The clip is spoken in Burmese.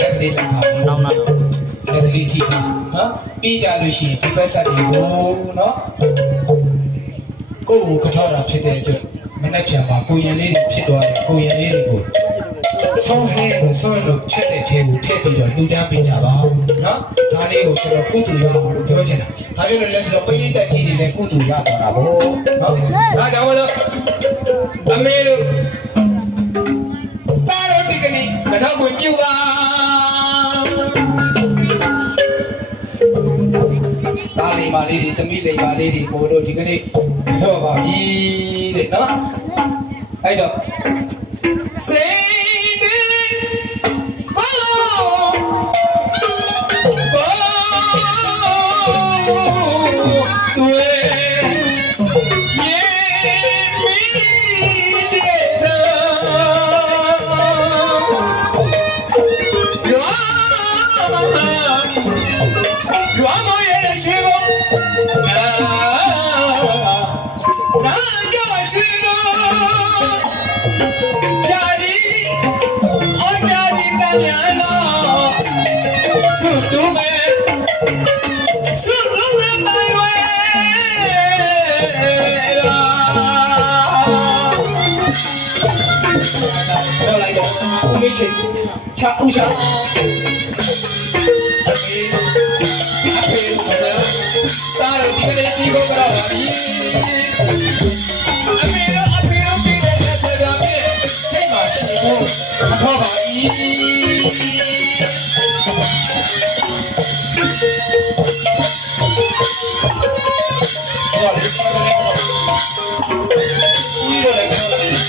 လက်ကလေးလက်ခါနောက်လက်ကလေးထိနော်ပြီးကြလို့ရှိရင်ဒီဘက်ဆက်တွေကိုနော်ကိုယ်ကိုကထောက်တာဖြစ်တဲ့အတွက်မနေ့ပြန်မှာကိုရင်လေးတွေဖြစ်သွားတယ်ကိုရင်လေးတွေကိုဆုံးဟင်းလို့ဆုံးလို့ချက်တဲ့ထဲကိုထည့်ပြီးတော့လူတန်းပေးကြပါနော်ဒါလေးကိုကျွန်တော်ကုတူရအောင်လို့ပြောချင်တာဒါကြောင့်လည်းဆိုတော့ပရိသတ်ကြီးတွေလည်းကုတူရသွားတာပေါ့နော်ဒါကြောင့်မလို့အမေတို့ပါတော့ဒီကနေ့ကထောက်ကိုပြုတ်ပါဒါလေးမလေးတွေသမီးလေးမလေးတွေပို့တော့ဒီကနေ့တော့ပါပြီတဲ့နော်အဲ့တော့စေချာဦးချာအဖေတာရဒီကလေးရှိကိုကြပါပြီအဖေတို့ပြည်တဲ့ဆက်ပြပြစိတ်မှာရှိဖို့ထောက်ပါပြီဟောဒီပါလည်းဒီလိုလည်း